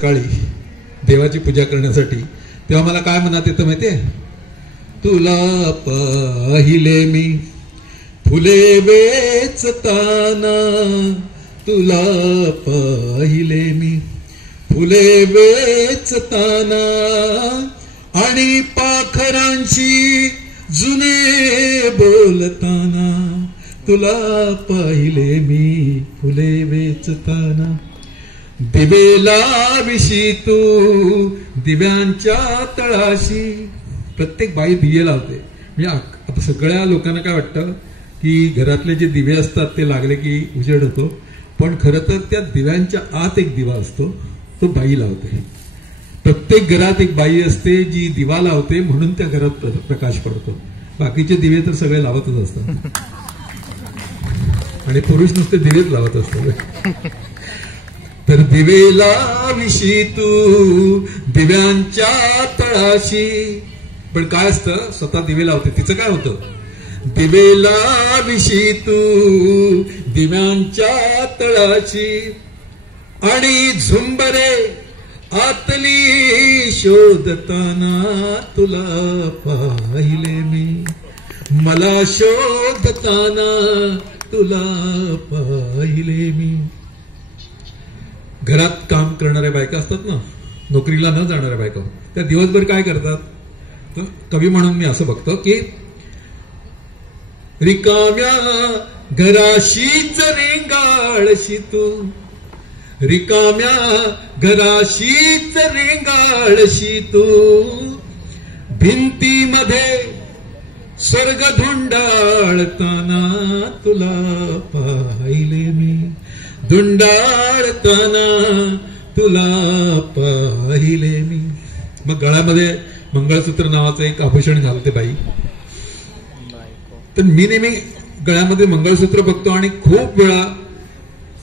सकाळी देवाची पूजा करण्यासाठी, तेव्हा मला काय मनात येतं माहितीये? तुला पाहिले मी फुले वेचताना, तुला पाहिले मी फुले वेचताना, आणि पाखरांशी जुने बोलताना, तुला पाहिले मी फुले वेचताना. दिवेला विशी तू दिव्यांच्या तळाशी. प्रत्येक बाई दिवे लावते. म्हणजे आता सगळ्या लोकांना काय वाटतं की घरातले जे दिवे असतात ते लागले की उजेड होतो, पण खरं तर त्या दिव्यांच्या आत एक दिवा असतो, तो बाई लावते. प्रत्येक घरात एक बाई असते जी दिवा लावते, म्हणून त्या घरात प्रकाश पडतो. बाकीचे दिवे तर सगळे लावतच असतात आणि पुरुष नुसते दिवेच लावत असतात. तर दिवेला विशी तू दिव्यांच्या तळाशी. पण काय असतं, स्वतः दिवे लावते, तिचं काय होतं? दिवेला विशी तू दिव्यांच्या तळाशी, आणि झुंबरे आतली शोधताना, तुला पाहिले मी मला शोधताना, तुला पाहिले मी. घरात काम करणाऱ्या बायका असतात ना, नोकरीला न जाणाऱ्या बायका, त्या दिवसभर काय करतात? तर कवी म्हणून मी असं बघतो की रिकाम्या घराशीच रेंगाळशी तू, रिकाम्या घराशीच रेंगाळशी तू, भिंतीमध्ये स्वर्ग धुंडाळताना, तुला पाहिले मी धुंडाळताना, तुला पाहिले मी. मग गळ्यामध्ये मंगळसूत्र नावाचं एक आभूषण घालते बाई. तर मी नेहमी गळ्यामध्ये मंगळसूत्र बघतो आणि खूप वेळा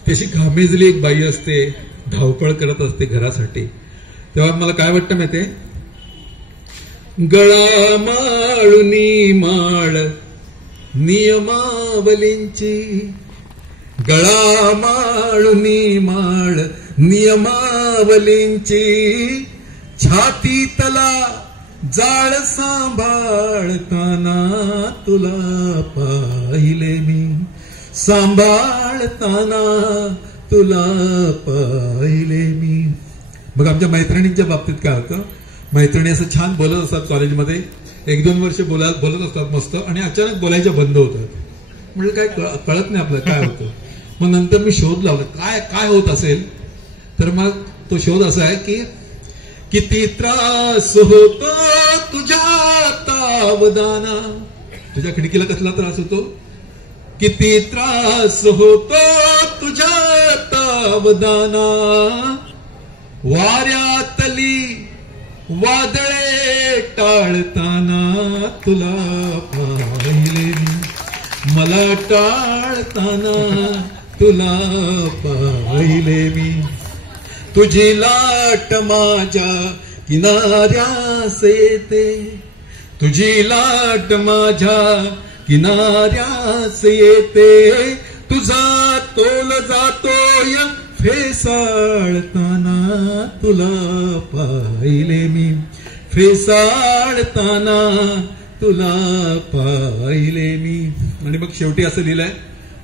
तशी घामेजली एक बाई असते, धावपळ करत असते घरासाठी. तेव्हा मला काय वाटतं माहितीये? गळा माळुनी माळ नियमावलींची, गळा माळुनी माळ नियमावलींची, छाती तला जाळ सांभाळताना, तुला पाहिले मी सांभाळताना, तुला पाहिले मी. मग आमच्या मैत्रिणींच्या बाबतीत काय होतं? मैत्रिणी असं छान बोलत असतात कॉलेजमध्ये, 1-2 वर्ष बोलत असतात मस्त, आणि अचानक बोलायच्या बंद होतात. म्हणजे काय कळत नाही आपल्याला काय होतं. मग नंतर मी शोध लावला काय काय होत असेल. तर मग तो शोध असा आहे की किती त्रास होतो तुझ्या तावदाना. तुझ्या खिडकीला कसला त्रास होतो? किती त्रास होतो तुझ्या तावदाना, वाऱ्यातली वादळे टाळताना, तुला पाहिले मी मला टाळताना, तुला पाहिले मी. तुझी लाट माझ्या किनाऱ्यास येते, तुझी लाट माझ्या किनाऱ्यास येते, तुझा तोल जातोय फेसाळताना, तुला पाहिले मी फेसाळताना, तुला पाहिले मी. आणि मग शेवटी असं लिहिलंय,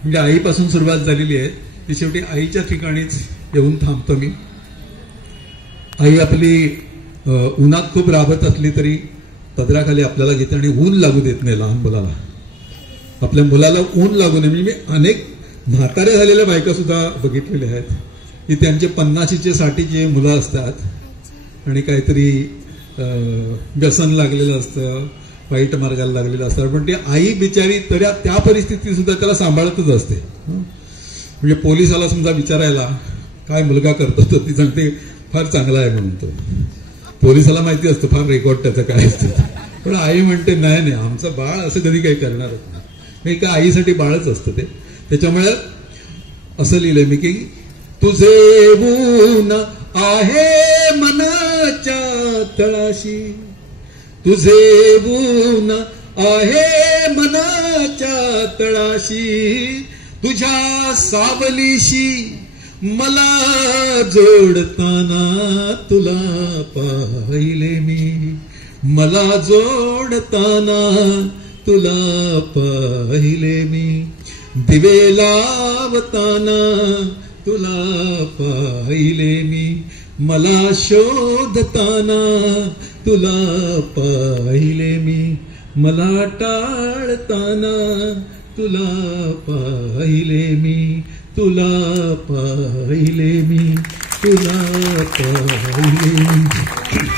म्हणजे आईपासून सुरुवात झालेली आहे ती शेवटी आईच्या ठिकाणीच येऊन थांबतो मी. आई आपली उन्हात खूप राबत असली तरी पदराखाली आपल्याला घेते आणि ऊन लागू देत नाही लहान मुलाला. आपल्या मुलाला ऊन लागू नये. म्हणजे मी अनेक म्हातारे झालेल्या बायका सुद्धा बघितलेल्या आहेत की त्यांचे 50चे 60चे मुलं असतात आणि काहीतरी व्यसन लागलेलं असतं, वाईट मार्गाला लागलेलं असतं, पण ती आई बिचारी तर त्या परिस्थितीत सुद्धा त्याला सांभाळतच असते. म्हणजे पोलिसाला समजा विचारायला काय मुलगा करतो तर ती सांगते फार चांगला आहे म्हणून. तो पोलिसाला माहिती असतं फार रेकॉर्ड त्याचं काय असतं, पण आई म्हणते नाही नाही आमचं बाळ असं कधी काही करणारच नाही. का आईसाठी बाळच असतं ते. त्याच्यामुळे असं लिहिलंय मी की तुझे ऊन आहे मनाच्या तळाशी, तुझे ऊन आहे मनाच्या तळाशी, तुझ्या सावलीशी मला जोडताना तुला पाहिले मी, मला जोडताना तुला पाहिले मी, दिवे लावताना तुला पाहिले मी, मला शोधताना तुला पाहिले मी, मला टाळताना तुला पाहिले मी, तुला पाहिले मी, तुला पाहिले मी.